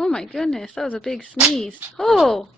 Oh my goodness, that was a big sneeze. Oh!